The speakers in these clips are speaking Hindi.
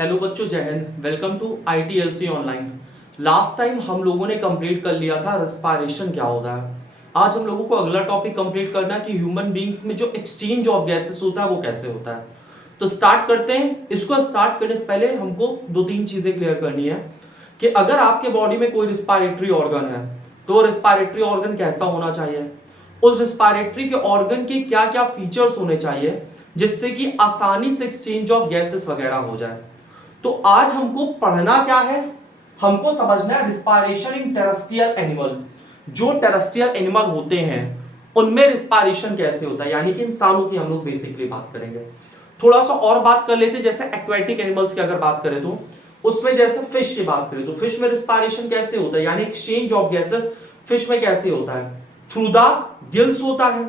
हेलो बच्चों, जय हिंद। Welcome to ITLC online. Last time हम लोगों ने कंप्लीट कर लिया था रेस्पिरेशन क्या होता है। आज हम लोगों को अगला टॉपिक कंप्लीट करना है कि ह्यूमन बींग्स में जो एक्सचेंज ऑफ गैसेस होता है वो कैसे होता है। तो स्टार्ट करते हैं। इसको स्टार्ट करने से पहले हमको दो तीन चीजें क्लियर करनी है कि अगर आपके बॉडी में कोई रिस्पायरेटरी ऑर्गन है तो रिस्पायरेटरी ऑर्गन कैसा होना चाहिए, उस रिस्पायरेटरी के ऑर्गन के क्या क्या फीचर्स होने चाहिए जिससे कि आसानी से एक्सचेंज ऑफ गैसेस वगैरह हो जाए। तो आज हमको पढ़ना क्या है, हमको समझना है रिस्पायरेशन इन टेरेस्ट्रियल एनिमल। जो टेरेस्ट्रियल एनिमल होते हैं उनमें रिस्पायरेशन कैसे होता है, यानी कि इंसानों की हम लोग बेसिकली बात करेंगे। थोड़ा सा और बात कर लेते हैं, जैसे एक्वेटिक एनिमल्स की अगर बात करें तो उसमें जैसे फिश की बात करें तो फिश में रिस्पायरेशन कैसे होता है, यानी एक्सचेंज ऑफ गैसेस फिश में कैसे होता है, थ्रू द गिल्स होता है।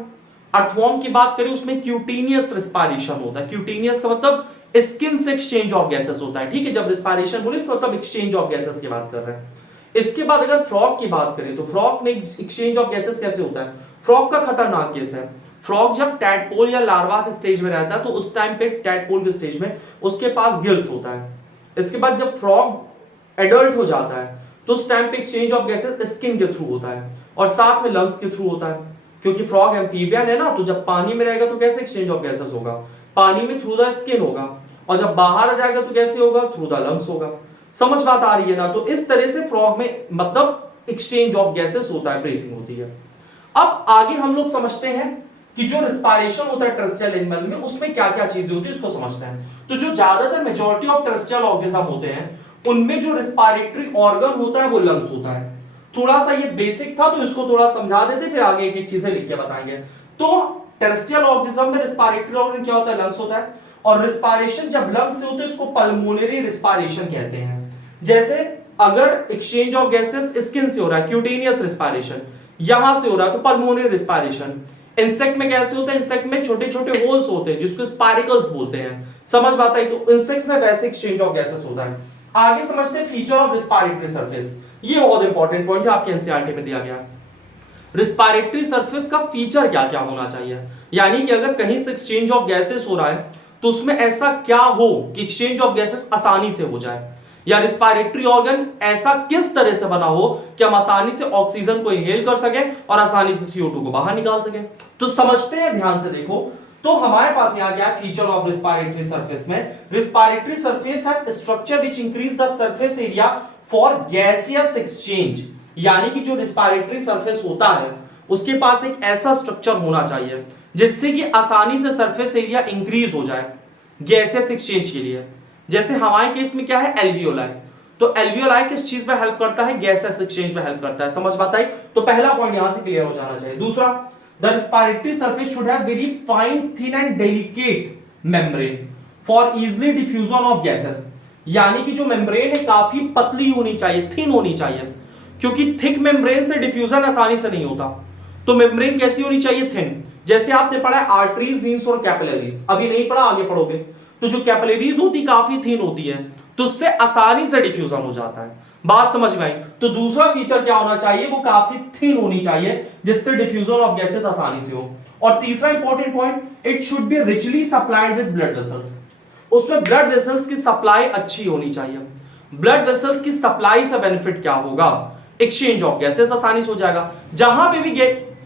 अर्थवॉर्म की बात करें उसमें क्यूटेनियस रिस्पायरेशन होता है। क्यूटेनियस का मतलब स्किन से एक्सचेंज ऑफ गैसेस होता है, ठीक है। जब रिस्पायरेशन बोले इसका मतलब एक्सचेंज ऑफ गैसेस की बात कर रहे हैं। इसके बाद अगर फ्रॉग की बात करें तो फ्रॉग में एक्सचेंज ऑफ गैसेस कैसे होता है। फ्रॉग का खतरनाक केस है। फ्रॉग जब टैडपोल या लार्वा के स्टेज में रहता है तो उस टाइम पे टैडपोल के स्टेज में उसके पास गिल्स होता है। इसके बाद जब फ्रॉग एडल्ट हो जाता है तो उस टाइम पे एक्सचेंज ऑफ गैसेस स्किन के थ्रू होता है और साथ में लंग्स के थ्रू होता है, क्योंकि फ्रॉग एम्फीबियन है ना। तो जब पानी में रहेगा तो कैसे एक्सचेंज ऑफ गैसेस होगा, पानी में थ्रू द स्किन होगा, और जब बाहर आ जाएगा तो कैसे होगा, थ्रू द लंग्स होगा। समझ बात आ रही है ना। तो इस तरह से फ्रॉग में मतलब एक्सचेंज ऑफ गैसेस होता है, ब्रीथिंग होती है। अब आगे हम लोग समझते हैं कि जो रिस्पायरेशन होता है टेरेस्ट्रियल एनिमल में उसमें क्या क्या चीजें होती है, उसको समझते हैं। तो जो ज्यादातर मेजॉरिटी ऑफ टेरेस्ट्रियल ऑर्गेनिज्म होते हैं उनमें जो रिस्पायरेटरी ऑर्गन होता है वो लंग्स होता है। थोड़ा सा ये बेसिक था तो इसको थोड़ा समझा देते, फिर आगे एक एक चीजें लिख के बताएंगे। तो टेरेस्ट्रियल ऑर्गेनिज्म में रिस्पायरेटरी ऑर्गन क्या होता है, लंग्स होता है। और रिस्पायरेशन जब लंग्स से होते है इसको पल्मोनरी रिस्पायरेशन कहते हैं। जैसे अगर एक्सचेंज ऑफ गैसेस स्किन से हो रहा है क्यूटेनियस रिस्पायरेशन, यहां से हो रहा है तो पल्मोनरी रिस्पायरेशन। इंसेक्ट में कैसे होता है, इंसेक्ट में छोटे छोटे होल्स होते हैं जिसको स्पाइरिकल्स बोलते हैं। समझ बात आई। तो इंसेक्ट्स में वैसे एक्सचेंज ऑफ गैसेस होता है। आगे समझते हैं फीचर ऑफ रिस्पायरेटरी सरफेस। ये बहुत इंपॉर्टेंट पॉइंट है, आपके एनसीईआरटी में दिया गया। रिस्पायरेटरी सरफेस का फीचर क्या क्या होना चाहिए, यानी कि अगर कहीं से एक्सचेंज ऑफ गैसेस हो रहा है तो उसमें ऐसा क्या हो कि एक्सचेंज ऑफ गैसेस आसानी से हो जाए, या रिस्पायरेटरी ऑर्गन ऐसा किस तरह से बना हो कि हम आसानी से ऑक्सीजन को इनहेल कर सके और आसानी से CO2 को बाहर निकाल सके। तो समझते हैं, ध्यान से देखो। तो हमारे पास यहां क्या है, फीचर ऑफ रिस्पायरेटरी सरफेस में रिस्पायरेटरी सरफेस है structure which increase the surface area for gaseous exchange, यानी कि जो रिस्पायरेटरी सरफेस होता है उसके पास एक ऐसा स्ट्रक्चर होना चाहिए जिससे कि आसानी से सरफेस एरिया इंक्रीज हो जाए गैसियस एक्सचेंज के लिए। जैसे हमारे केस में क्या है, एल्वियोलाई। तो एल्वियोलाई किस चीज में हेल्प करता है, गैसियस एक्सचेंज में हेल्प करता है। समझ बात आई। तो पहला पॉइंट यहां से क्लियर हो जाना चाहिए। दूसरा, the respiratory surface should have very fine thin and delicate membrane for easily diffusion of gases, यानी कि जो मेम्ब्रेन है काफी पतली होनी चाहिए, थिन होनी चाहिए, क्योंकि थिक मेम्ब्रेन से डिफ्यूजन आसानी से नहीं होता। तो मेम्ब्रेन कैसी होनी चाहिए, थिन। जैसे आपने पढ़ा है आर्टरीज, वीन्स और कैपिलरीज, अभी नहीं पढ़ा आगे पढ़ोगे। तो जो कैपिलरीज होती काफी थिन होती है तो उससे आसानी से डिफ्यूजन हो जाता है। बात समझ में आई। तो दूसरा फीचर क्या होना चाहिए, वो काफी थिन होनी चाहिए जिससे डिफ्यूजन ऑफ गैसेस आसानी से हो। और तीसरा important point, it should be richly supplied with blood vessels. उसमें ब्लड वेसल्स की सप्लाई अच्छी होनी चाहिए। ब्लड वेसल्स की सप्लाई से बेनिफिट क्या होगा, एक्सचेंज ऑफ गैसेस आसानी से हो जाएगा। जहां पे भी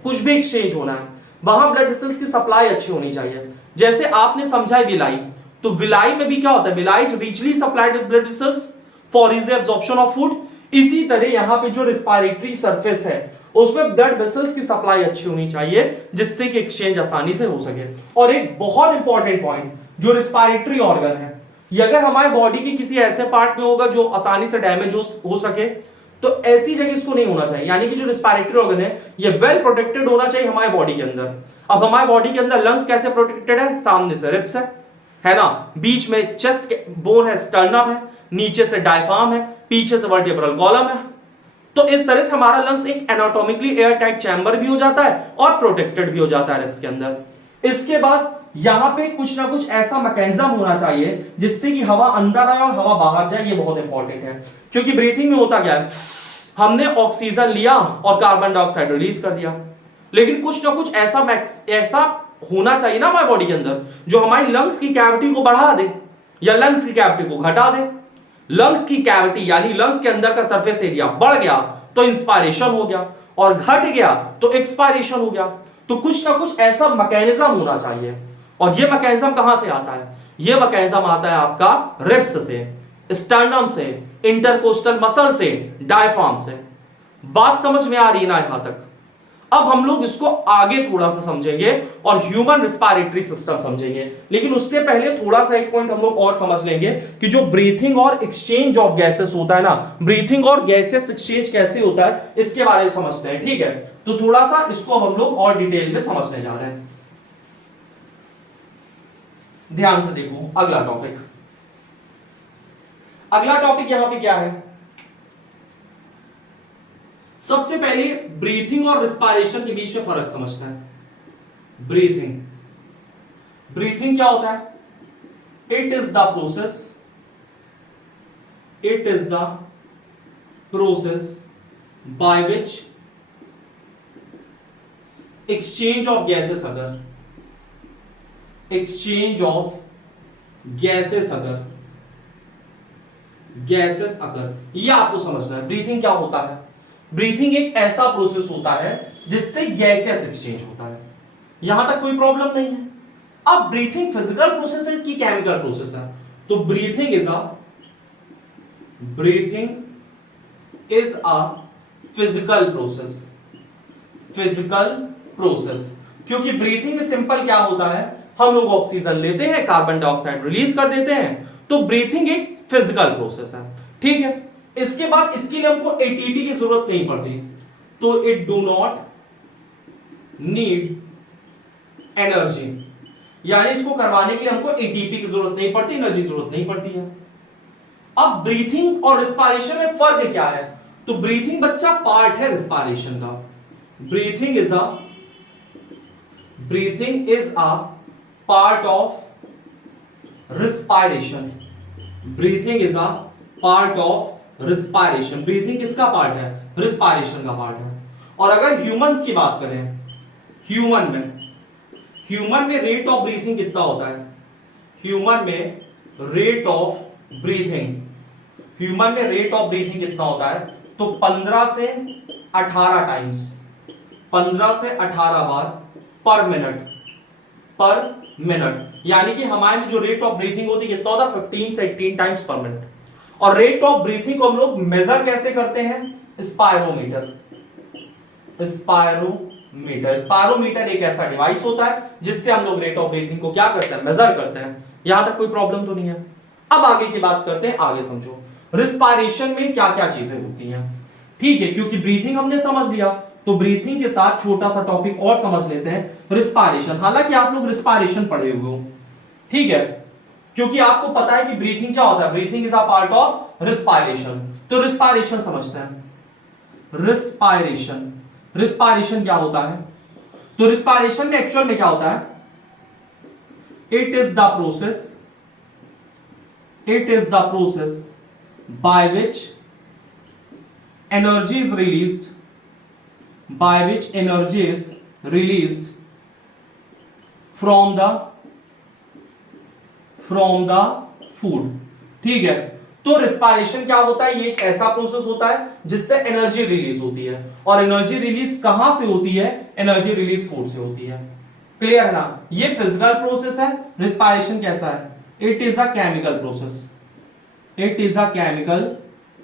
कुछ भी एक्सचेंज होना है वहां ब्लड वेसल्स की सप्लाई अच्छी होनी चाहिए। जैसे आपने समझा है विलाई, तो विलाई में भी क्या होता है, villi richly supplied with blood vessels for easy absorption of food. इसी तरह यहां पे जो रिस्पायरेटरी सरफेस है उसमें ब्लड वेसल्स की सप्लाई अच्छी होनी चाहिए जिससे कि एक्सचेंज आसानी से हो सके। और एक बहुत इंपॉर्टेंट पॉइंट, जो रिस्पायरेटरी ऑर्गन है ये अगर हमारे बॉडी के किसी ऐसे पार्ट में होगा जो आसानी से डैमेज हो सके तो ऐसी जगह इसको नहीं होना चाहिए, यानी कि जो रिस्पायरेटरी ऑर्गन है ये वेल प्रोटेक्टेड होना चाहिए हमारे बॉडी के अंदर। अब हमारे बॉडी के अंदर लंग्स कैसे प्रोटेक्टेड है, सामने से रिब्स है ना, बीच में चेस्ट बोन है, स्टर्नम है, नीचे से डायफ्राम है, पीछे से वर्टेब्रल कॉलम है। तो इस तरह से हमारा लंग्स एक एनाटॉमिकली एयर टाइट चैम्बर भी हो जाता है और प्रोटेक्टेड भी हो जाता है रिब्स के अंदर। इसके बाद यहां पे कुछ ना कुछ ऐसा मैकेनिज्म होना चाहिए जिससे कि हवा अंदर आए और हवा बाहर जाए। ये बहुत इंपॉर्टेंट है, क्योंकि ब्रीथिंग में होता क्या है, हमने ऑक्सीजन लिया और कार्बन डाइऑक्साइड रिलीज कर दिया, लेकिन कुछ ना कुछ ऐसा होना चाहिए ना हमारी बॉडी के अंदर जो हमारी लंग्स की कैविटी को बढ़ा दे। या लंग्स की कैविटी को घटा दें। लंग्स की कैविटी यानी लंग्स के अंदर का सरफेस एरिया बढ़ गया तो इंस्पायरेशन हो गया, और घट गया तो एक्सपायरेशन हो गया। तो कुछ ना कुछ ऐसा मैकेनिज्म होना चाहिए, और ये मैकेनिज्म कहां से आता है? ये मैकेनिज्म आता है आपका रिब्स से, स्टर्नम से, इंटरकोस्टल मसल से, डायफ्राम से। बात समझ में आ रही है ना यहां तक? अब हम लोग इसको आगे थोड़ा सा समझेंगे और ह्यूमन रिस्पायरेटरी सिस्टम समझेंगे, लेकिन उससे पहले थोड़ा सा एक पॉइंट हम लोग और समझ लेंगे कि जो ब्रीथिंग और एक्सचेंज ऑफ गैसेस होता है ना, ब्रीथिंग और गैसेस एक्सचेंज कैसे होता है इसके बारे में समझते हैं। ठीक है, तो थोड़ा सा इसको हम लोग और डिटेल में समझने जा रहे हैं। ध्यान से देखो अगला टॉपिक। अगला टॉपिक यहां पे क्या है? सबसे पहले ब्रीथिंग और रिस्पायरेशन के बीच में फर्क समझना है। ब्रीथिंग, ब्रीथिंग क्या होता है? It is the process by which exchange of gases अगर ये आपको समझना है। ब्रीथिंग क्या होता है? ब्रीथिंग एक ऐसा प्रोसेस होता है जिससे गैसेस एक्सचेंज होता है। यहां तक कोई प्रॉब्लम नहीं है। अब ब्रीथिंग फिजिकल प्रोसेस है कि केमिकल प्रोसेस है? तो breathing is a physical process. क्योंकि ब्रीथिंग में सिंपल क्या होता है, हम लोग ऑक्सीजन लेते हैं, कार्बन डाइऑक्साइड रिलीज कर देते हैं, तो ब्रीथिंग एक फिजिकल प्रोसेस है। ठीक है, इसके बाद इसके लिए हमको एटीपी की जरूरत नहीं पड़ती, तो it do not need energy, यानी इसको करवाने के लिए हमको एटीपी की जरूरत नहीं पड़ती, एनर्जी की जरूरत नहीं पड़ती है। अब ब्रीथिंग और रिस्पायरेशन में फर्क क्या है? तो ब्रीथिंग बच्चा पार्ट है रिस्पायरेशन का। Breathing is a part of respiration. Breathing is a part of respiration. Breathing किसका पार्ट है? रिस्पायरेशन का पार्ट है। और अगर ह्यूमंस की बात करें, ह्यूमन में रेट ऑफ ब्रीथिंग कितना होता है? ह्यूमन में रेट ऑफ ब्रीथिंग कितना होता है? तो 15 से 18 टाइम्स, 15 से 18 बार पर मिनट, यानी कि हमारे में जो रेट ऑफ ब्रीथिंग होती है कितना होता है? 15 से 18 टाइम्स पर मिनट। और रेट ऑफ ब्रीथिंग को हम लोग मेजर कैसे करते हैं? स्पायरोमीटर एक ऐसा डिवाइस होता है जिससे हम लोग रेट ऑफ ब्रीथिंग को क्या करते हैं? मेजर करते हैं। यहां तक कोई प्रॉब्लम तो नहीं है। अब आगे की बात करते हैं, आगे समझो रिस्पायरेशन में क्या क्या चीजें होती हैं। ठीक है, क्योंकि ब्रीथिंग हमने समझ लिया, तो ब्रीथिंग के साथ छोटा सा टॉपिक और समझ लेते हैं, रिस्पायरेशन। हालांकि आप लोग रिस्पायरेशन पढ़े हुए हो, ठीक है, क्योंकि आपको पता है कि ब्रीथिंग क्या होता है। Breathing is a part of respiration. तो रिस्पायरेशन समझते हैं। रिस्पायरेशन क्या होता है? तो रिस्पायरेशन में एक्चुअल में क्या होता है? It is the process by which energy is released from the food. ठीक है, तो रिस्पायरेशन क्या होता है? ये एक ऐसा प्रोसेस होता है जिससे एनर्जी रिलीज होती है, और एनर्जी रिलीज कहां से होती है? एनर्जी रिलीज फूड से होती है। क्लियर है ना? ये फिजिकल प्रोसेस है। रिस्पायरेशन कैसा है? It is a chemical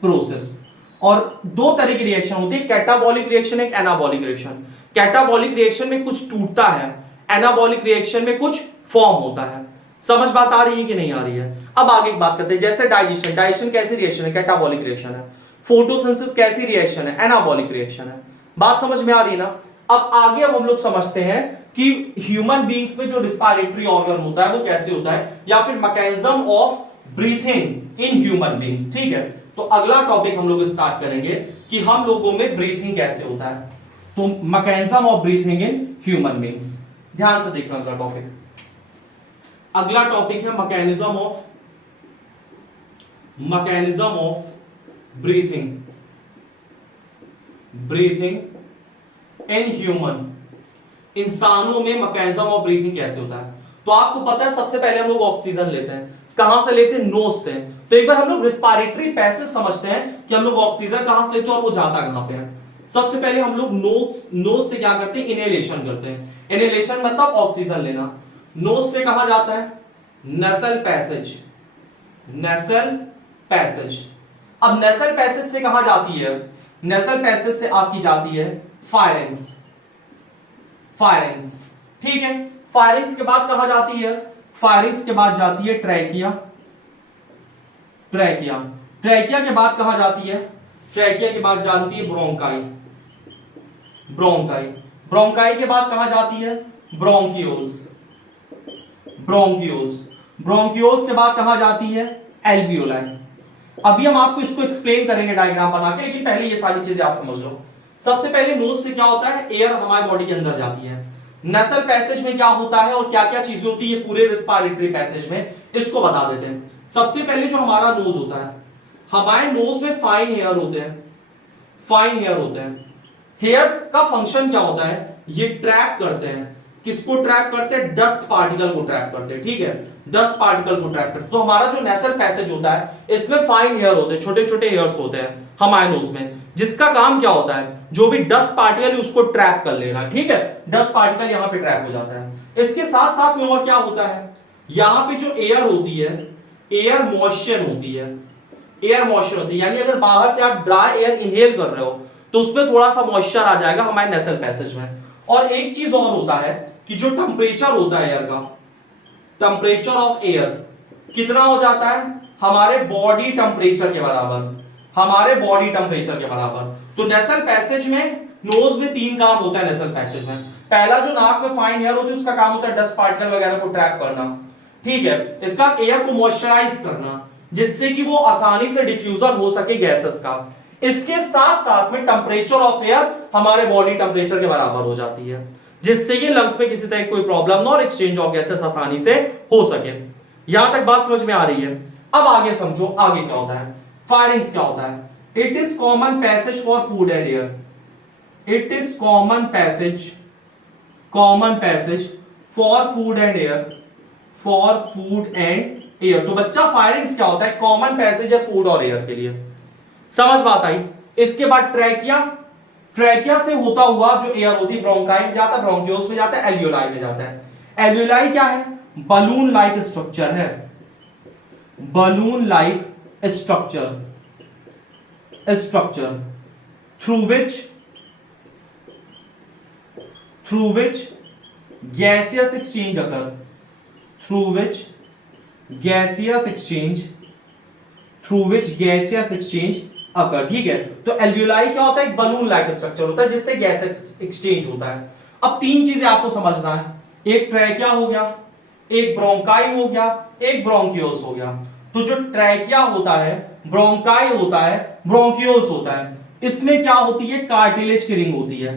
process. और दो तरह की रिएक्शन होती है, कैटाबॉलिक रिएक्शन, एक एनाबॉलिक रिएक्शन। कैटाबॉलिक रिएक्शन में कुछ टूटता है, एनाबॉलिक रिएक्शन में कुछ फॉर्म होता है। समझ बात आ रही है कि नहीं आ रही है? अब आगे एक बात करते हैं, जैसे डाइजेशन कैसी रिएक्शन है? कैटाबॉलिक रिएक्शन है। फोटोसिंथेसिस कैसी रिएक्शन है? एनाबॉलिक रिएक्शन है। बात समझ में आ रही है ना? अब आगे हम लोग समझते हैं कि ह्यूमन बीइंग्स में जो रिस्पायरेटरी ऑर्गन होता है वो कैसे होता है, या फिर mechanism of breathing in human beings. ठीक है, तो अगला टॉपिक हम लोग स्टार्ट करेंगे कि हम लोगों में ब्रीथिंग कैसे होता है। तो mechanism of breathing in human beings, ध्यान से देखना अगला टॉपिक। अगला टॉपिक है mechanism of breathing in human. इंसानों में मैकेनिज्म ऑफ ब्रीथिंग कैसे होता है? तो आपको पता है सबसे पहले हम लोग ऑक्सीजन लेते हैं। कहां से लेते हैं? नोज से। तो एक बार हम लोग रिस्पायरेटरी पैसेज समझते हैं कि हम लोग ऑक्सीजन कहां से लेते हैं और वो जाता कहां पे है। सबसे पहले हम लोग नोज से क्या करते हैं? इनहेलेशन करते हैं। इनहेलेशन मतलब ऑक्सीजन लेना। नोज से कहां जाता है? Nasal passage. Nasal passage. अब नेसल पैसेज से कहां जाती है? नेसल पैसेज से आपकी जाती है फायरिंग्स। फायरिंग्स, ठीक है। फायरिंग्स के बाद कहां जाती है? फायरिंग्स के बाद जाती है ट्रैकिया। ट्रैकिया। ट्रैकिया के बाद कहां जाती है? ट्रैकिया के बाद जाती है ब्रोंकाई। ब्रोंकाई। ब्रोंकाई के बाद कहां जाती है? ब्रोंकियोल्स। ब्रोंकियोल्स। ब्रोंकियोल्स के बाद कहां जाती है? एल्वियोलाई। अभी हम आपको इसको एक्सप्लेन करेंगे डायग्राम बना के, लेकिन पहले ये सारी चीजें आप समझ लो। सबसे पहले नोज से क्या होता है? एयर हमारे बॉडी के अंदर जाती है। नसल पैसेज में क्या होता है और क्या क्या चीजें होती है पूरे रिस्पायरेटरी पैसेज में, इसको बता देते हैं। सबसे पहले जो हमारा नोज होता है, हमारे नोज में फाइन हेयर होते हैं। फाइन हेयर होते हैं। हेयर का फंक्शन क्या होता है? ये ट्रैप करते हैं। किसको ट्रैप करते हैं? डस्ट पार्टिकल को ट्रैप करते हैं, ठीक है। डस्ट पार्टिकल को ट्रैप करते हैं। तो हमारा जो नेसल पैसेज होता है, इसमें फाइन हेयर होते हैं, छोटे छोटे हेयर्स होते हैं हमारे नोज में, जिसका काम क्या होता है? जो भी डस्ट पार्टिकल है उसको ट्रैप कर लेना, ठीक है। डस्ट पार्टिकल यहां पे ट्रैप हो जाता है। इसके साथ साथ में और क्या होता है? यहां पे जो एयर होती है, एयर मॉइस्चर होती है। एयर मॉइस्चर होती है, यानी अगर बाहर से आप ड्राई एयर इनहेल कर रहे हो तो उसमें थोड़ा सा मॉइस्चर आ जाएगा हमारे नेसल पैसेज में। और एक चीज और होता है कि जो टेम्परेचर होता है एयर का, टेम्परेचर ऑफ एयर कितना हो जाता है? हमारे बॉडी टेम्परेचर के बराबर। हमारे बॉडी टेम्परेचर के बराबर। तो नेसल पैसेज में, नोज में 3 काम होता है नेसल पैसेज में। पहला जो नाक में फाइन एयर होती है उसका काम होता है डस्ट पार्टिकल वगैरह को ट्रैप करना, ठीक है। इसका एयर को मॉइस्चराइज करना, जिससे कि वो आसानी से डिफ्यूजन हो सके गैसेस का। इसके साथ साथ में टेम्परेचर ऑफ एयर हमारे बॉडी टेम्परेचर के बराबर हो जाती है, जिससे कि लंग्स में किसी तरह कोई प्रॉब्लम ना और एक्सचेंज ऑफ गैसेस आसानी से हो सके। यहां तक बात समझ में आ रही है? अब आगे समझो, आगे क्या होता है? फायरिंग्स क्या होता है? It is common passage for food and air. It is common passage for food and air. For food and air. तो बच्चा फायरिंग्स क्या होता है? कॉमन पैसेज है फूड और एयर के लिए। समझ बात आई? इसके बाद ट्रैकिया। ट्रैकिया से होता हुआ जो एयर होती है ब्रोंकाई में जाता है, ब्रोंकियोल्स में जाता है, एल्वियोलाई में जाता है। एल्वियोलाई क्या है? बलून लाइक स्ट्रक्चर है। Balloon like structure through which gaseous exchange occur. Through which gaseous exchange occur, ठीक है। तो एल्वियोलाई क्या होता है? एक बलून लाइक स्ट्रक्चर होता है जिससे गैस एक्सचेंज होता है। अब 3 चीजें आपको समझना है, एक ट्रैकिया हो गया, एक ब्रोंकाई हो गया, एक ब्रोंकियोल्स हो गया। तो जो ट्रैकिया होता है, ब्रोंकाई होता है, ब्रोंकियोल्स होता है, इसमें क्या होती है? कार्टिलेज की रिंग होती है।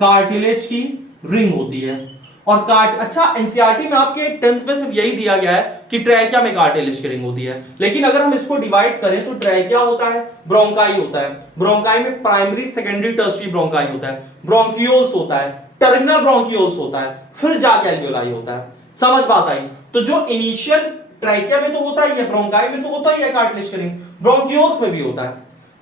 कार्टिलेज की रिंग होती है। और अच्छा, एनसीईआरटी में आपके 10th में सिर्फ यही दिया गया है कि ट्रैकिया में कार्टिलेज की रिंग होती है, लेकिन अगर हम इसको डिवाइड करें तो ट्रैकिया होता है, ब्रोंकाई होता है, ब्रोंकाई में प्राइमरी, सेकेंडरी, टर्शियरी ब्रोंकाई होता है, ब्रोंकियोल्स होता है, टर्मिनल ब्रोंकियोल्स होता है, फिर जाके एल्वियोलाई होता है। समझ बात आई? तो जो इनिशियल ट्रैकिया में तो होता ही है, ब्रोंकाई में तो होता ही है कार्टिलेज की रिंग, ब्रोंकियोल्स में भी होता है,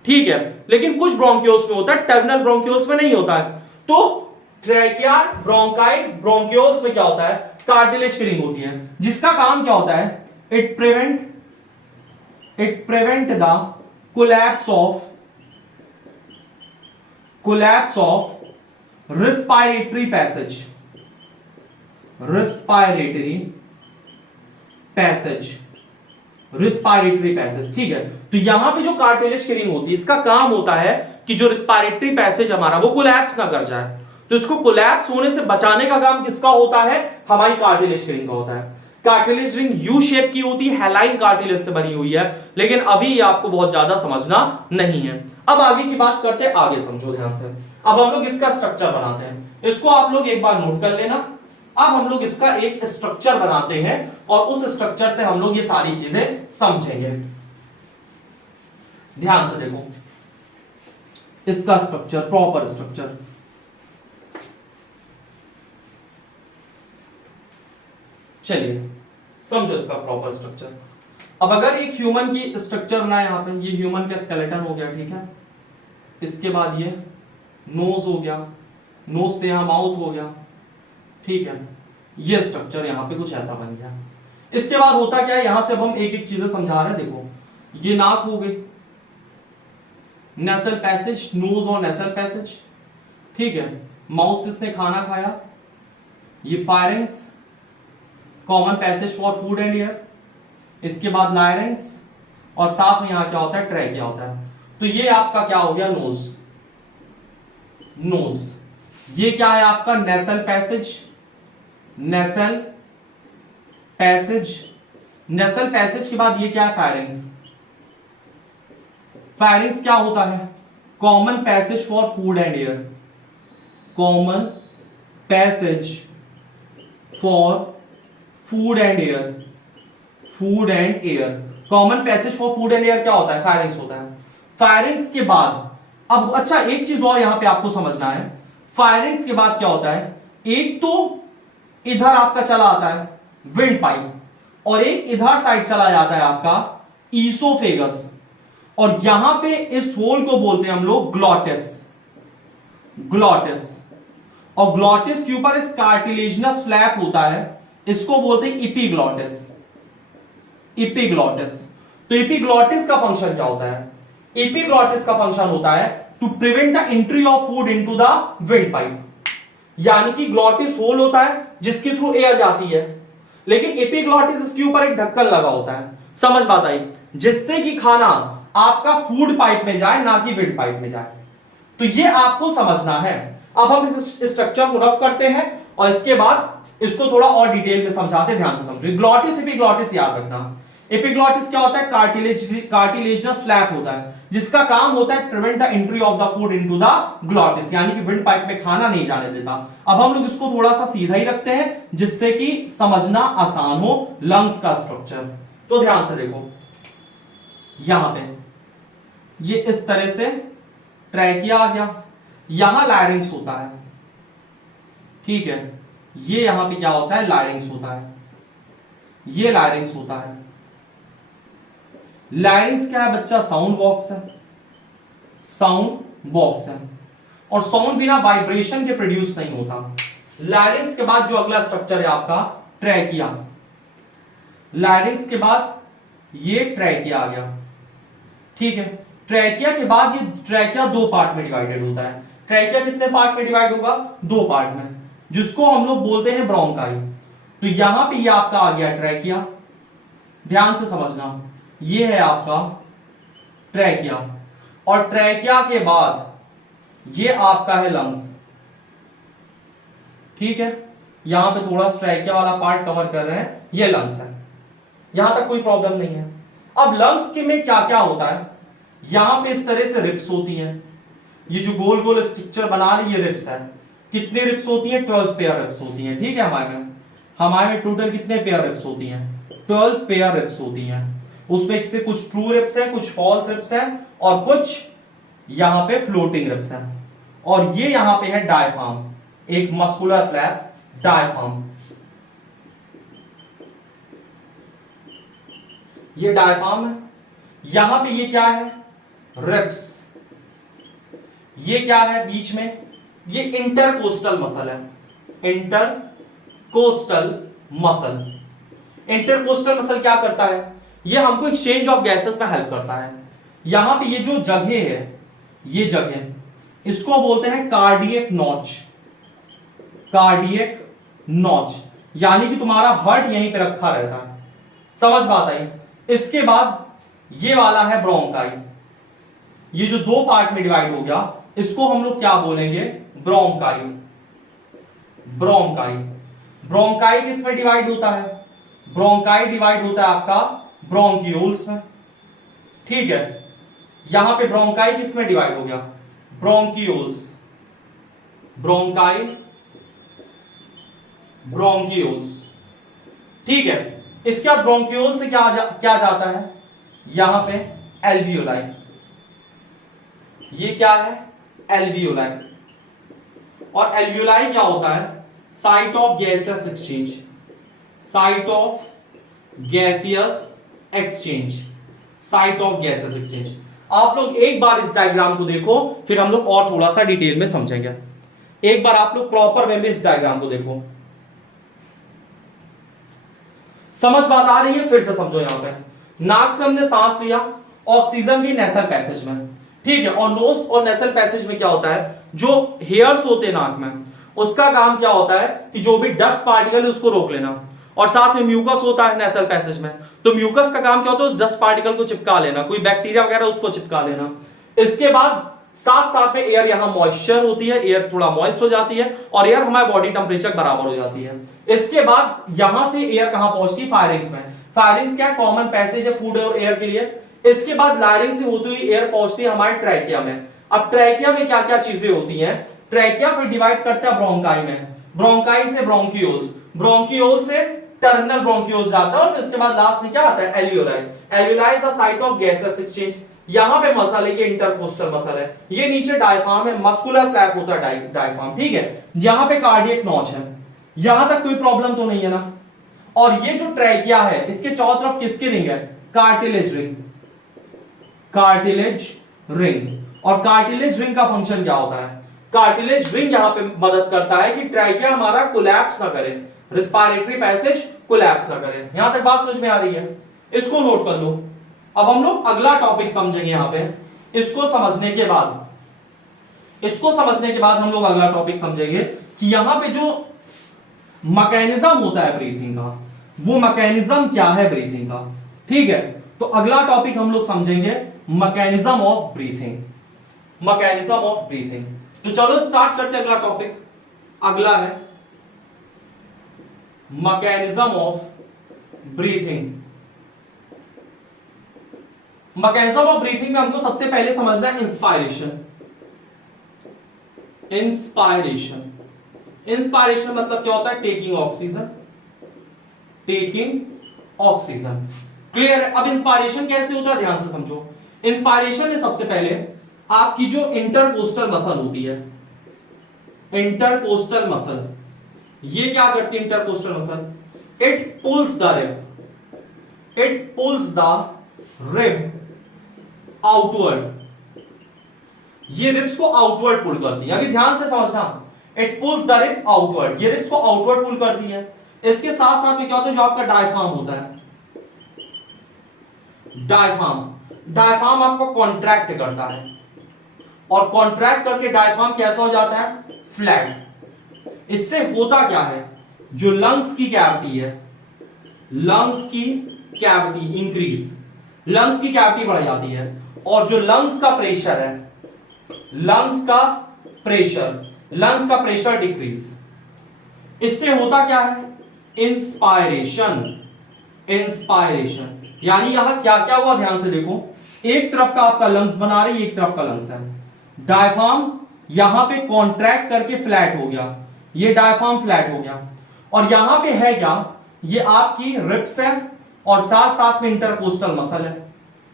ठीक है। लेकिन कुछ ब्रोंकियोल्स में होता है, टर्मिनल ब्रोंकियोल्स में नहीं होता है। तो ट्रैकिया, ब्रोंकाई, ब्रोंकियोल्स में क्या होता है? कार्टिलेज की रिंग होती है, जिसका काम क्या होता है? It prevent the collapse of respiratory passage, ठीक है। तो यहां पे जो कार्टिलेज की रिंग होती है, इसका काम होता है कि जो रिस्पायरेटरी पैसेज हमारा वो कोलैप्स ना कर जाए। तो इसको कोलैप्स होने से बचाने का काम किसका होता है? हमारी कार्टिलेज की रिंग का होता है। कार्टिलेज रिंग यू शेप की होती है, हेलाइन कार्टिलेज से बनी हुई है, लेकिन अभी ये आपको बहुत ज्यादा समझना नहीं है। अब आगे की बात करते हैं, आगे समझो ध्यान से। अब हम लोग इसका स्ट्रक्चर बनाते हैं, इसको आप लोग एक बार नोट कर लेना। अब हम लोग इसका एक स्ट्रक्चर बनाते हैं और उस स्ट्रक्चर से हम लोग ये सारी चीजें समझेंगे। ध्यान से देखो इसका स्ट्रक्चर, प्रॉपर स्ट्रक्चर। चलिए समझो इसका प्रॉपर स्ट्रक्चर। अब अगर एक ह्यूमन की स्ट्रक्चर बना है, यहाँ पे ये ह्यूमन का स्केलेटन हो गया, ठीक है। इसके बाद ये नोज हो गया, नोज से यहां माउथ हो गया, ठीक है। ये स्ट्रक्चर यहां पे कुछ ऐसा बन गया। इसके बाद होता क्या है, यहां से अब हम एक एक चीजें समझा रहे हैं। देखो ये नाक हो गई, नेसल पैसेज, नोज और नेसल पैसेज, ठीक है। माउथ से इसने खाना खाया, ये firings, common passage for food and air. इसके बाद लायरिंग्स, और साथ में यहां क्या होता है, ट्रैकिया होता है। तो ये आपका क्या हो गया, नोज। नोज ये क्या है आपका, nasal passage, nasal passage. Nasal passage के बाद ये क्या है, फायरिंग्स। फायरिंग्स क्या होता है, common passage for food and air, common passage for food and air, food and air. Common passage for food and air क्या होता है, फायरिंग्स होता है। फायरिंग्स के बाद अब अच्छा एक चीज और यहां पे आपको समझना है, फायरिंग्स के बाद क्या होता है, एक तो इधर आपका चला आता है विंड पाइप, और एक इधर साइड चला जाता है आपका ईसोफेगस, और यहां पे इस होल को बोलते हैं हम लोग ग्लॉटिस। ग्लॉटिस, और ग्लॉटिस के ऊपर इस कार्टिलेजिनस फ्लैप होता है, इसको बोलते हैं इपीग्लॉटिस। इपीग्लॉटिस। तो इपीग्लॉटिस का फंक्शन क्या होता है, एपिग्लॉटिस का फंक्शन होता है to prevent the entry of food into the windpipe. यानी कि ग्लॉटिस होल होता है जिसके थ्रू एयर जाती है, लेकिन एपिग्लॉटिस इसके ऊपर एक ढक्कन लगा होता है, समझ बात आई, जिससे कि खाना आपका फूड पाइप में जाए, ना कि विंड पाइप में जाए। तो ये आपको समझना है। अब हम इस स्ट्रक्चर को रफ करते हैं और इसके बाद इसको थोड़ा और डिटेल में समझाते हैं, ध्यान से समझिए। ग्लॉटिस, एपिग्लॉटिस याद रखना। एपिग्लॉटिस क्या होता है, कार्टिलेजिनस फ्लैप होता है, जिसका काम होता है prevent the entry of the food into the glottis, यानी कि विंड पाइप में खाना नहीं जाने देता। अब हम लोग इसको थोड़ा सा सीधा ही रखते हैं जिससे कि समझना आसान हो लंग्स का स्ट्रक्चर। तो ध्यान से देखो, यहां पे ये इस तरह से ट्रैकिया आ गया, यहां लायरिंग्स होता है, ठीक है। ये यहां पे क्या होता है, लायरिंग्स होता है, ये लायरिंग्स होता है। लायरिंग्स क्या है बच्चा, साउंड बॉक्स है, साउंड बॉक्स है, और साउंड बिना वाइब्रेशन के प्रोड्यूस नहीं होता। लायरिंग्स के बाद जो अगला स्ट्रक्चर है आपका, ट्रैकिया। लायरिंग्स के बाद ये ट्रैकिया आ गया, ठीक है। ट्रैकिया के बाद ये ट्रैकिया दो पार्ट में डिवाइडेड होता है। ट्रैकिया कितने पार्ट में डिवाइड होगा, दो पार्ट में, जिसको हम लोग बोलते हैं ब्रोंकाई। तो यहां पे ये आपका आ गया ट्रैकिया, ध्यान से समझना, ये है आपका ट्रैकिया, और ट्रैकिया के बाद ये आपका है लंग्स, ठीक है। यहां पे थोड़ा ट्रैकिया वाला पार्ट कवर कर रहे हैं, ये लंग्स है, यहां तक कोई प्रॉब्लम नहीं है। अब लंग्स के में क्या क्या होता है, यहां पे इस तरह से रिप्स होती हैं, ये जो गोल गोल स्ट्रक्चर बना रही ये रिप्स है। कितनी रिप्स होती हैं, 12 पेयर रिप्स होती हैं, ठीक है। हमारे में टोटल कितने पेयर रिप्स होती हैं, 12 पेयर रिप्स होती हैं। उसमें से कुछ ट्रू रिप्स हैं, कुछ फॉल्स रिप्स हैं, और कुछ यहां पे फ्लोटिंग रिप्स हैं। और ये यहां पे है डायफ्राम, एक मस्कुलर फ्लैप, डायफ्राम। ये डायफ्राम है, यहां पे ये क्या है, रिप्स। ये क्या है बीच में, ये इंटरकोस्टल मसल है, इंटरकोस्टल मसल। इंटरकोस्टल मसल क्या करता है, ये हमको एक्सचेंज ऑफ गैसेस में हेल्प करता है। यहां पे ये जो जगह है, ये जगह, इसको बोलते हैं कार्डियक नॉच। कार्डियक नॉच, यानी कि तुम्हारा हार्ट यहीं पे रखा रहता है, समझ बात आई। इसके बाद ये वाला है ब्रोंकाई, ये जो दो पार्ट में डिवाइड हो गया, इसको हम लोग क्या बोलेंगे, ब्रोंकाई। ब्रोंकाई, ब्रोंकाई किस में डिवाइड होता है, ब्रोंकाई डिवाइड होता है आपका ब्रोंक्यूल्स में, ठीक है। यहां पे ब्रोंकाई किस में डिवाइड हो गया, ब्रोंक्यूल्स। ब्रोंकाई, ब्रोंक्यूल्स, ठीक है। इसके बाद ब्रोंक्यूल से क्या जाता है, यहां पे एल्वियोलाई। ये क्या है, एल्वियोलाई। और एल्वियोलाई क्या होता है, site of gaseous exchange, site of gaseous exchange, site of gaseous exchange. आप लोग एक बार इस डायग्राम को देखो, फिर हम लोग और थोड़ा सा डिटेल में समझेंगे। एक बार आप लोग प्रॉपर वे में इस डायग्राम को देखो, समझ बात आ रही है? फिर से समझो। यहां पे नाक से हमने सांस लिया, ऑक्सीजन भी नेसल पैसेज में, ठीक है। और नोज और नेसल पैसेज में क्या होता है, जो हेयर्स होते हैं नाक में, उसका काम क्या होता है कि जो भी डस्ट पार्टिकल है उसको रोक लेना। और साथ में म्यूकस होता है नेसल पैसेज में, तो म्यूकस का काम क्या होता है, उस डस्ट पार्टिकल को चिपका लेना, कोई बैक्टीरिया वगैरह उसको चिपका लेना। इसके बाद साथ साथ में एयर, यहां मॉइस्चर होती है, एयर थोड़ा मॉइस्ट हो जाती है और एयर हमारे बॉडी टेम्परेचर बराबर हो जाती है। इसके बाद यहां से एयर कहां पहुंचती है, फायरिंग्स में। फायरिंग्स क्या है, कॉमन पैसेज है फूड और एयर के लिए। इसके बाद लायरिंग से होती हुई एयर पहुंचती है हमारे ट्रैकिया में। अब ट्रैकिया में क्या क्या चीजें होती हैं, ट्रैकिया फिर डिवाइड करता है ब्रोंकाई में, ब्रोंकाई से ब्रोंकियोल्स, ब्रोंकियोल से टर्मिनल ब्रोंकियोल्स जाता है, और फिर इसके बाद लास्ट में क्या आता है, alveoli. Alveoli is the site of gases exchange. यहां पे मसल है, ये इंटरकोस्टल मसल है, ये नीचे डायफ्राम है, मस्कुलर फ्लैप होता है डायफ्राम, ठीक है। यहां पे कार्डियक नॉच है, यहां तक कोई प्रॉब्लम तो नहीं है ना। और ये जो ट्रैकिया है, इसके चारों तरफ किसकी रिंग है, कार्टिलेज रिंग, कार्टिलेज रिंग। और कार्टिलेज रिंग का फंक्शन क्या होता है, कार्टिलेज रिंग यहां पे मदद करता है कि ट्रैकिया हमारा कोलैप्स ना करे, रिस्पायरेटरी पैसेज कोलैप्स ना करे। यहां तक बात समझ में आ रही है, इसको नोट कर लो। अब हम लोग अगला टॉपिक समझेंगे यहां पे। इसको समझने के बाद हम लोग अगला टॉपिक समझेंगे कि यहां पे जो मैकेनिज्म होता है ब्रीथिंग का, वो मैकेनिज्म क्या है ब्रीथिंग का, ठीक है। तो अगला टॉपिक हम लोग समझेंगे mechanism of breathing, mechanism of breathing. तो चलो स्टार्ट करते हैं अगला टॉपिक। अगला है mechanism of breathing. Mechanism of breathing में हमको सबसे पहले समझना है इंस्पायरेशन। इंस्पायरेशन, इंस्पायरेशन मतलब क्या होता है, taking oxygen, taking oxygen, clear है। अब इंस्पायरेशन कैसे होता है, ध्यान से समझो। इंस्पायरेशन में सबसे पहले आपकी जो इंटरकोस्टल मसल होती है, इंटरकोस्टल मसल, ये क्या करती है intercostal muscle, it pulls the rib, it pulls the rib outward, ये रिब्स को आउटवर्ड पुल करती है। अभी ध्यान से समझना, it pulls the rib outward, ये रिब्स को आउटवर्ड पुल करती है। इसके साथ साथ में क्या होता है, जो आपका डायफ्राम होता है, डायफ्राम, डायफ्राम आपको कॉन्ट्रैक्ट करता है, और कॉन्ट्रैक्ट करके डायफ्राम कैसा हो जाता है, फ्लैट। इससे होता क्या है, जो लंग्स की कैविटी है, लंग्स की कैविटी इंक्रीज, लंग्स की कैविटी बढ़ जाती है, और जो लंग्स का प्रेशर है, लंग्स का प्रेशर डिक्रीज। इससे होता क्या है, इंस्पायरेशन, इंस्पायरेशन। यानी यहां क्या क्या हुआ, ध्यान से देखो। एक तरफ का आपका लंग्स बना रही है, एक तरफ का लंग्स है। डायफ्राम यहां पे कॉन्ट्रैक्ट करके फ्लैट हो गया, ये डायफ्राम फ्लैट हो गया। और यहां पे है क्या, ये आपकी रिब्स है और साथ साथ में इंटरकोस्टल मसल है,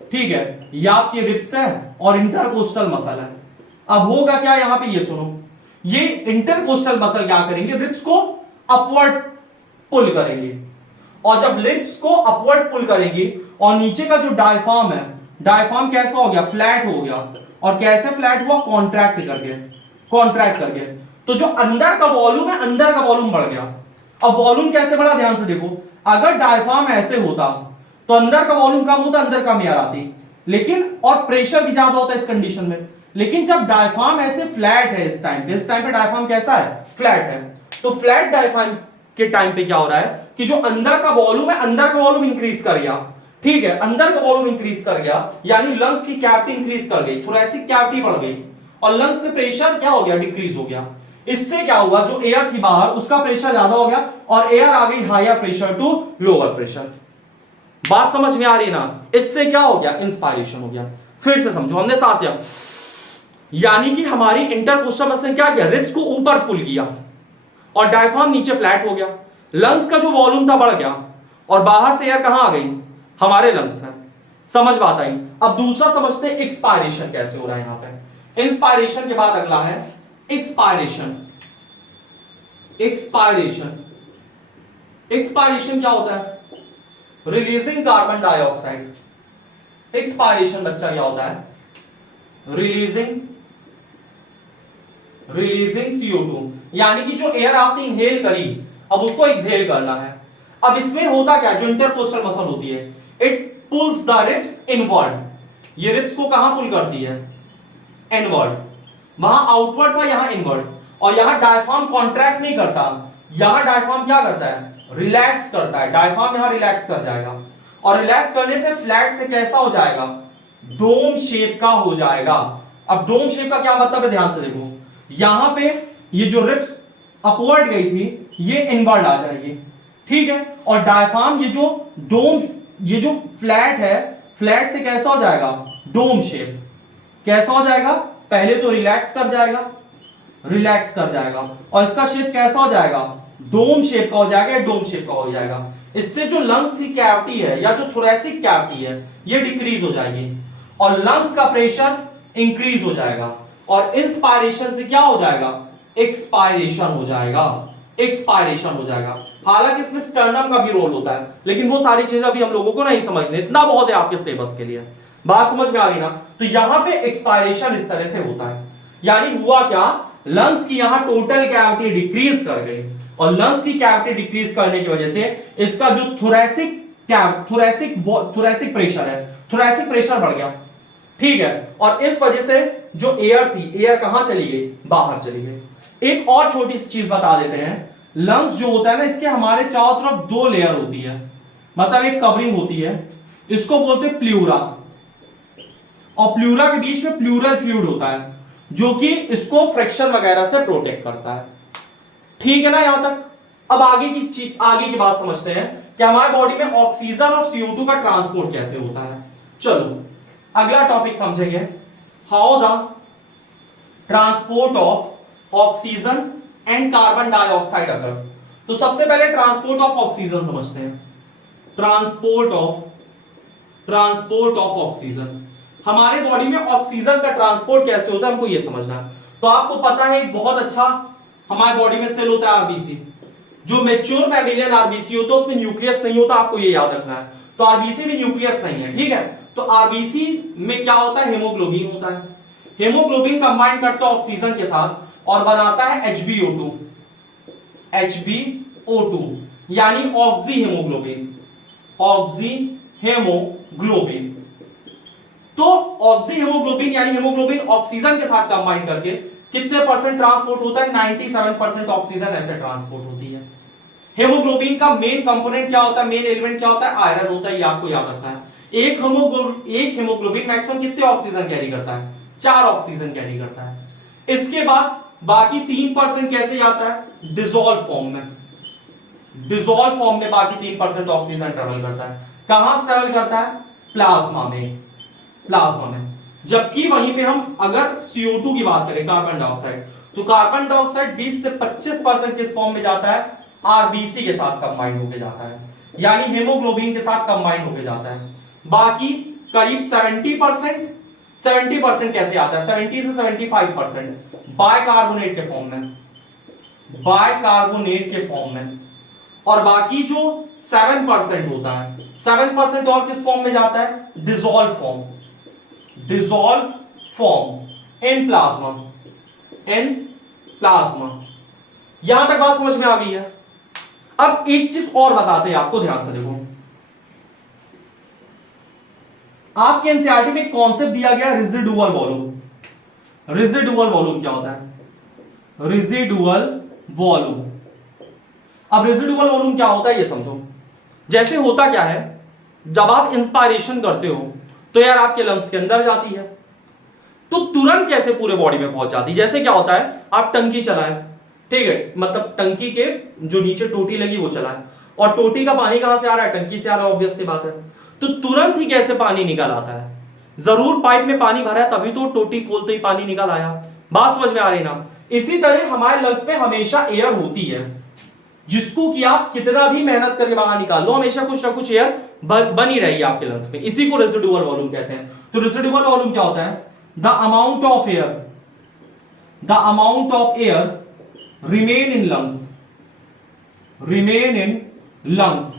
ठीक है। ये आपकी रिब्स है और इंटरकोस्टल मसल है। अब होगा क्या यहां पे, ये सुनो, ये इंटरकोस्टल मसल क्या करेंगे, रिब्स को अपवर्ड पुल करेंगे। और जब रिब्स को अपवर्ड पुल करेंगे और नीचे का जो डायफ्राम है, डायफ्राम कैसा हो गया, फ्लैट हो गया। और कैसे फ्लैट हुआ, कॉन्ट्रैक्ट करके, कॉन्ट्रैक्ट करके। तो जो अंदर का वॉल्यूम है, अंदर का वॉल्यूम बढ़ गया। अब वॉल्यूम कैसे बढ़ा, ध्यान से देखो। अगर डायफ्राम ऐसे होता तो अंदर का वॉल्यूम कम होता, अंदर कम एयर आती, लेकिन और प्रेशर भी ज्यादा होता है इस कंडीशन में। लेकिन जब डायफ्राम ऐसे फ्लैट है, इस टाइम पे डायफ्राम कैसा है, फ्लैट है। तो फ्लैट डायफ्राम के टाइम पे क्या हो रहा है कि जो अंदर का वॉल्यूम है, अंदर का वॉल्यूम इंक्रीज कर गया, ठीक है। अंदर का वॉल्यूम इंक्रीज कर गया, यानी लंग्स की कैविटी इंक्रीज कर गई, थोरेसिक कैविटी बढ़ गई, और लंग्स में प्रेशर क्या हो गया, डिक्रीज हो गया। इससे क्या हुआ, जो एयर थी बाहर उसका प्रेशर ज्यादा हो गया, और एयर आ गई higher pressure to lower pressure. बात समझ में आ रही ना। इससे क्या हो गया, इंस्पायरेशन हो गया। फिर से समझो, हमने सांस लिया, यानी कि हमारी इंटरकोस्टल मसल क्या किया, रिब्स को ऊपर पुल किया और डायफ्राम नीचे फ्लैट हो गया। लंग्स का जो वॉल्यूम था बढ़ गया, और बाहर से एयर कहां आ गई, हमारे लंग्स में। समझ बात आई। अब दूसरा समझते हैं एक्सपायरेशन कैसे हो रहा है यहां पे। इंस्पायरेशन के बाद अगला है एक्सपायरेशन। एक्सपायरेशन, एक्सपायरेशन क्या होता है, रिलीजिंग कार्बन डाइऑक्साइड, एक्सपायरेशन बच्चा क्या होता है, रिलीजिंग CO2, यानी कि जो एयर आपने इनहेल करी अब उसको एक्सहेल करना है। अब इसमें होता क्या है, जो इंटरकोस्टल मसल होती है, it pulls the ribs inward, ये रिब्स को कहां पुल करती है, इनवर्ड, वहां आउटवर्ड था यहां इनवर्ड, और यहां डायफ्राम कॉन्ट्रैक्ट नहीं करता, यहां डायफ्राम क्या करता है, रिलैक्स करता है, डायफ्राम यहां रिलैक्स कर जाएगा, और रिलैक्स करने से फ्लैट से कैसा हो जाएगा, डोम शेप का हो जाएगा। अब डोम शेप का क्या मतलब है, ध्यान से देखो, यहां पे ये जो रिब्स अपवर्ड गई थी ये इनवर्ड आ जाएगी, ठीक है, और डायफ्राम ये जो डोम, ये जो फ्लैट है, फ्लैट से कैसा हो जाएगा, डोम शेप, कैसा हो जाएगा, पहले तो रिलैक्स कर जाएगा, रिलैक्स कर जाएगा, और इसका शेप कैसा हो जाएगा, डोम शेप का हो जाएगा, डोम शेप का हो जाएगा। इससे जो लंग्स की कैविटी है या जो थोरेसिक कैविटी है ये डिक्रीज हो जाएगी, और लंग्स का प्रेशर इंक्रीज हो जाएगा, और इंस्पायरेशन से क्या हो जाएगा, एक्सपायरेशन हो जाएगा, एक्सपायरेशन हो जाएगा। हालांकि इसमें स्टर्नम का भी रोल होता है, लेकिन वो सारी चीजें अभी हम लोगों को नहीं समझने, इतना बहुत है आपके सिलेबस के लिए, बात समझ में आ गई ना। तो यहां पे एक्सपायरेशन इस तरह से होता है, यानी हुआ क्या, लंग्स की यहां टोटल कैविटी डिक्रीज कर गई, और लंग्स की कैविटी डिक्रीज करने की वजह से इसका जो थोरेसिक प्रेशर है, थोरेसिक प्रेशर बढ़ गया, ठीक है, और इस वजह से जो एयर थी, एयर कहां चली गई, बाहर चली गई। एक और छोटी सी चीज बता देते हैं, लंग्स जो होता है ना, इसके हमारे चारों तरफ दो लेयर होती है, मतलब एक कवरिंग होती है, इसको बोलते हैं प्लूरा, और प्लूरा के बीच में प्लूरल फ्लूइड होता है जो कि इसको फ्रिक्शन वगैरह से प्रोटेक्ट करता है, ठीक है ना यहां तक। अब आगे की बात समझते हैं कि हमारे बॉडी में ऑक्सीजन और CO2 का ट्रांसपोर्ट कैसे होता है। चलो अगला टॉपिक समझेंगे, how the transport of oxygen and carbon dioxide अगर। तो सबसे पहले ट्रांसपोर्ट ऑफ ऑक्सीजन समझते हैं, ट्रांसपोर्ट ऑफ ऑक्सीजन। हमारे बॉडी में ऑक्सीजन का ट्रांसपोर्ट कैसे होता है हमको ये समझना है। तो आपको पता है एक बहुत अच्छा हमारे बॉडी में सेल होता है आरबीसी, जो मैच्योर मैमिलियन आरबीसी होता है उसमें न्यूक्लियस नहीं होता, आपको ये याद रखना है। तो आरबीसी में न्यूक्लियस नहीं है, ठीक है। तो आरबीसी में क्या होता है, हेमोग्लोबिन होता है, हेमोग्लोबिन कंबाइन करता है ऑक्सीजन के साथ और बनाता है HbO2, यानी ऑक्सी हेमोग्लोबिन, ऑक्सी हेमोग्लोबिन। तो ऑक्सी हेमोग्लोबिन यानी हेमोग्लोबिन ऑक्सीजन के साथ कंबाइन करके कितने परसेंट ट्रांसपोर्ट होता है, 97% ऑक्सीजन ऐसे ट्रांसपोर्ट होती है। हेमोग्लोबिन का मेन कंपोनेंट क्या होता है, मेन एलिमेंट क्या होता है, आयरन होता है, ये आपको याद रखना है। एक हेमोग्लोबिन मैक्सिमम कितने ऑक्सीजन कैरी करता है, 4 ऑक्सीजन कैरी करता है। इसके बाद बाकी 3% कैसे जाता है, डिसॉल्व फॉर्म में, डिसॉल्व फॉर्म में बाकी 3% ऑक्सीजन ट्रेवल करता है। कहां से ट्रेवल करता है, प्लाज्मा में, प्लाज्मा में। जबकि वहीं पे हम अगर CO2 की बात करें, कार्बन डाइऑक्साइड, तो कार्बन डाइऑक्साइड 20 से 25% किस फॉर्म में जाता है, आरबीसी के साथ कंबाइंड होकर जाता है, यानी हेमोग्लोबिन के साथ कंबाइंड होकर जाता है। बाकी करीब 70% कैसे आता है, 70 से 75% बाइकार्बोनेट के फॉर्म में, बाइकार्बोनेट के फॉर्म में। और बाकी जो 7% होता है, 7% और किस फॉर्म में जाता है, dissolve form, dissolve form in plasma, in plasma. यहां तक बात समझ में आ गई है। अब एक चीज और बताते हैं आपको, ध्यान से देखो, आपके एनसीईआरटी में कॉन्सेप्ट दिया गया रेसिडुअल वॉल्यूम। रेसिडुअल वॉल्यूम क्या होता है, रेसिडुअल वॉल्यूम। अब रेसिडुअल वॉल्यूम क्या होता है ये समझो। जैसे होता क्या है, जब आप इंस्पायरेशन करते हो तो यार आपके लंग्स के अंदर जाती है, तो तुरंत कैसे पूरे बॉडी में पहुंच जाती है। जैसे क्या होता है, आप टंकी चलाएं, ठीक है, मतलब टंकी के जो नीचे टोटी लगी वो चलाएं, और टोटी का पानी कहां से आ रहा है, टंकी से आ रहा है, ऑब्वियस सी बात है। तो तुरंत ही कैसे पानी निकल आता है, जरूर पाइप में पानी भरा है तभी तो टोटी खोलते ही पानी निकल आया। बात समझ में आ रही ना। इसी तरह हमारे लंग्स में हमेशा एयर होती है, जिसको कि आप कितना भी मेहनत करके बाहर निकाल लो, हमेशा कुछ ना कुछ एयर बनी रहेगी आपके लंग्स में। इसी को रेसिडुअल वॉल्यूम कहते हैं। तो रेसिडुअल वॉल्यूम क्या होता है, the amount of air remain in lungs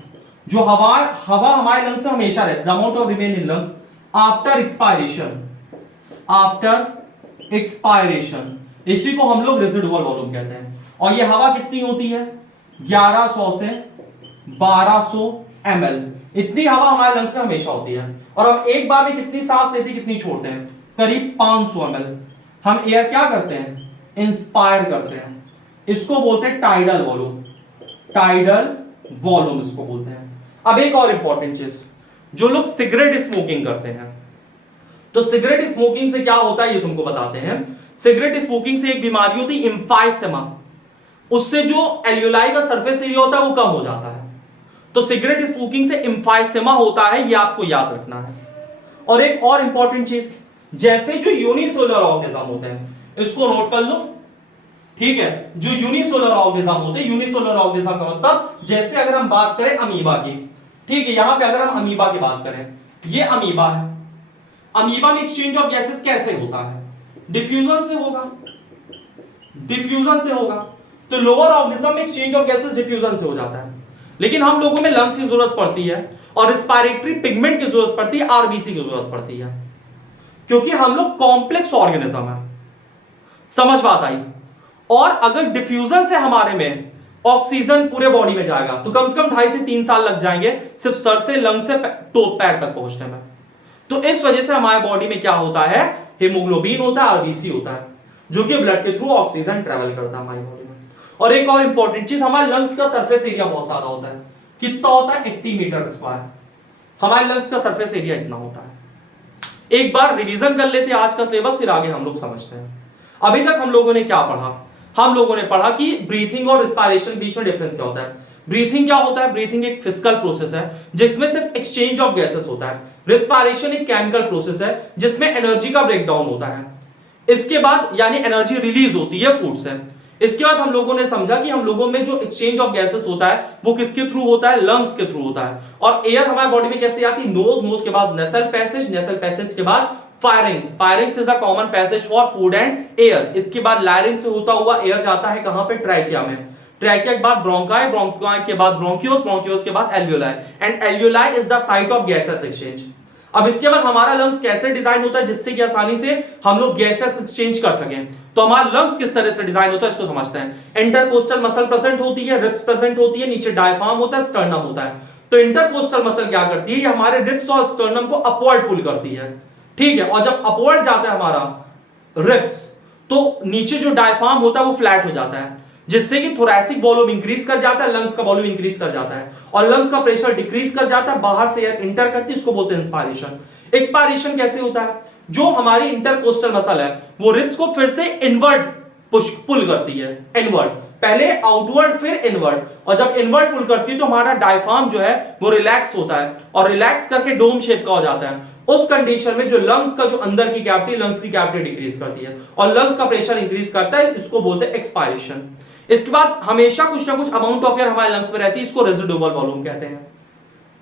जो हवा हवा हमारे लंग्स में हमेशा रहती है, amount of remain in lungs after expiration, इसी को हम लोग रेसिडुअल वॉल्यूम कहते हैं। और ये हवा कितनी होती है, 1100 से 1200 ml, इतनी हवा हमारे लंग्स में हमेशा होती है। और हम एक बार में कितनी सांस लेते कितनी छोड़ते हैं, करीब 500 ml। हम एयर क्या करते हैं, इंस्पायर करते हैं, इसको बोलते हैं टाइडल वॉल्यूम, टाइडल वॉल्यूम इसको बोलते हैं। अब एक और इंपॉर्टेंट चीज, जो लोग सिगरेट स्मोकिंग करते हैं, तो सिगरेट स्मोकिंग से क्या होता है ये तुमको बताते हैं। सिगरेट स्मोकिंग से एक बीमारी होती है एम्फाइसेमा, उससे जो एल्यूलाई का सरफेस एरिया होता है वो कम हो जाता है। तो सिगरेट स्मोकिंग से एम्फाइसेमा होता है, ये आपको याद रखना है। और एक और इंपॉर्टेंट चीज, जैसे जो यूनिसेलुलर ऑर्गेनिज्म होते हैं, इसको नोट कर लो, ठीक है। जो यूनिसेलुलर ऑर्गेनिज्म होते हैं, यूनिसेलुलर ऑर्गेनिज्म का मतलब, जैसे अगर हम बात करें अमीबा की, ठीक है, यहां पे अगर हम अमीबा की बात करें, ये अमीबा है। अमीबा में एक्सचेंज ऑफ गैसेस कैसे होता है, डिफ्यूजन से होगा, डिफ्यूजन से होगा। तो लोअर ऑर्गेनिज्म में एक्सचेंज ऑफ गैसेस डिफ्यूजन से हो जाता है। लेकिन हम लोगों में लंग्स की जरूरत पड़ती है और रेस्पिरेटरी पिगमेंट की जरूरत पड़ती है, आरबीसी की जरूरत पड़ती है, क्योंकि हम लोग कॉम्प्लेक्स ऑर्गेनिज्म है। समझ बात आई। और अगर डिफ्यूजन से हमारे में ऑक्सीजन पूरे बॉडी में जाएगा तो कम से कम 2.5 से 3 साल लग जाएंगे सिर्फ सर से लंग से पैर तक पहुंचने में। तो इस वजह से हमारे बॉडी में क्या होता है, हीमोग्लोबिन होता है, आरबीसी होता है, जो कि ब्लड के थ्रू ऑक्सीजन ट्रेवल करता है हमारी बॉडी में। और एक और इंपॉर्टेंट चीज, हमारे लंग्स का सरफेस एरिया बहुत ज्यादा होता है। कितना होता है, 80 मीटर स्क्वायर। हमारे लंग्स का सरफेस एरिया इतना होता है। एक बार रिवीजन कर लेते हैं आज का सिलेबस, फिर आगे हम लोग समझते हैं। अभी तक हम लोगों ने क्या पढ़ा, हम लोगों ने पढ़ा कि ब्रीथिंग और रिस्पायरेशन के बीच में डिफरेंस क्या होता है। ब्रीथिंग क्या होता है, ब्रीथिंग एक फिजिकल प्रोसेस है जिसमें सिर्फ एक्सचेंज ऑफ गैसेस होता है। रिस्पायरेशन एक केमिकल प्रोसेस है जिसमें एनर्जी का ब्रेकडाउन होता है। इसके बाद यानी एनर्जी रिलीज होती है फूड से। इसके बाद हम लोगों ने समझा कि हम लोगों में जो एक्सचेंज ऑफ गैसेस होता है वो किसके थ्रू होता है, लंग्स के थ्रू होता है। और एयर हमारे बॉडी में कैसे आती है, नोज, नोज के बाद नेसल पैसेज, नेसल पैसेज के बाद firings, firings is a common passage for food and air. इसके बाद लायरिंग्स से होता हुआ एयर जाता है कहां पे, ट्रैकिया में। ट्रैकिया के बाद ब्रोंकाई, ब्रोंकाई के बाद ब्रोंकियोस, ब्रोंकियोस के बाद alveoli, and alveoli is the site of gases exchange. अब इसके बाद हमारा लंग्स कैसे डिजाइन होता है जिससे कि आसानी से हम लोग गैसेस एक्सचेंज कर सकें। तो हमारा लंग्स किस तरह से डिजाइन होता है इसको समझते हैं। इंटरकोस्टल मसल प्रेजेंट होती है, रिब्स प्रेजेंट होती है, नीचे डायफ्राम होता है, स्टर्नम होता है। तो इंटरकोस्टल मसल क्या करती है, ये हमारे रिब्स और स्टर्नम को अपवर्ड पुल करती है, ठीक है। और जब अपवर्ड जाता है हमारा रिब्स, तो नीचे जो डायफ्राम होता है वो फ्लैट हो जाता है, जिससे कि थोरैसिक वॉल्यूम इंक्रीज कर जाता है, लंग्स का वॉल्यूम इंक्रीज कर जाता है, और लंग का प्रेशर डिक्रीज कर जाता है, बाहर से एयर इंटर करती है, इसको बोलते हैं इंस्पायरेशन। एक्सपायरेशन कैसे होता है, जो हमारी इंटरकोस्टल मसल है वो रिब्स को फिर से इनवर्ड पुल करती है, इनवर्ड, पहले आउटवर्ड फिर इनवर्ड। और जब इनवर्ड पुल करती है तो हमारा डायफ्राम जो है वो रिलैक्स होता है, और रिलैक्स करके डोम शेप का हो जाता है। उस कंडीशन में जो लंग्स का जो अंदर की कैविटी, लंग्स की कैविटी डिक्रीज करती है और लंग्स का प्रेशर इंक्रीज करता है, इसको बोलते हैं एक्सपायरेशन। इसके बाद हमेशा कुछ ना कुछ अमाउंट ऑफ एयर हमारे लंग्स में रहती है, इसको रेसिडुअल वॉल्यूम कहते हैं।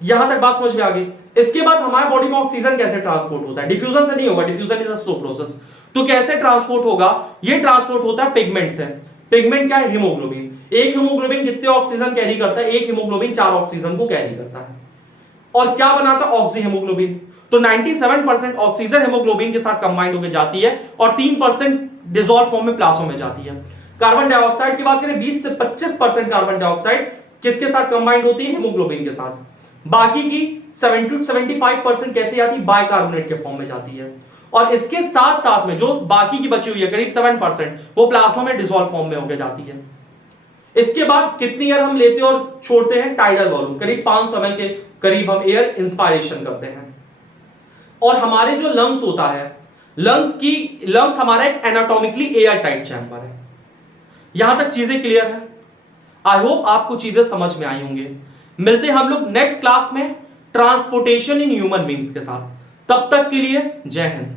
यहां तक बात समझ में आ गई। इसके बाद हमारे बॉडी में ऑक्सीजन कैसे ट्रांसपोर्ट होता है, डिफ्यूजन से नहीं होगा, diffusion is a slow process. तो कैसे ट्रांसपोर्ट होगा, ये ट्रांसपोर्ट होता है पिगमेंट से। पिगमेंट क्या है, हीमोग्लोबिन। एक हीमोग्लोबिन कितने ऑक्सीजन कैरी करता है, एक हीमोग्लोबिन 4 ऑक्सीजन को कैरी करता है। और क्या बनाता है, ऑक्सी हीमोग्लोबिन। तो 97% ऑक्सीजन हीमोग्लोबिन के साथ कंबाइंड होकर जाती है और 3% डिसॉल्व फॉर्म में प्लाज्मा में जाती है। कार्बन डाइऑक्साइड की बात करें, 20 से 25% कार्बन डाइऑक्साइड किसके साथ कंबाइंड होती है, हीमोग्लोबिन के साथ। बाकी की 70 से 75% कैसे आती है, बाइकार्बोनेट के फॉर्म में जाती है। और इसके साथ साथ में जो बाकी की बची हुई है करीब 7%, वो प्लाज्मा में डिसॉल्व फॉर्म में होकर जाती है। इसके बाद कितनी एयर हम लेते और छोड़ते हैं, टाइडल वॉल्यूम, करीब 500 ml के करीब हम एयर इंस्पायरेशन करते हैं। और हमारे जो लंग्स होता है, लंग्स हमारा एक एनाटॉमिकली एयर टाइट चैम्बर है। यहां तक चीजें क्लियर है। आई होप आपको चीजें समझ में आई होंगे। मिलते हैं हम लोग नेक्स्ट क्लास में ट्रांसपोर्टेशन इन ह्यूमन बींग्स के साथ। तब तक के लिए जय हिंद।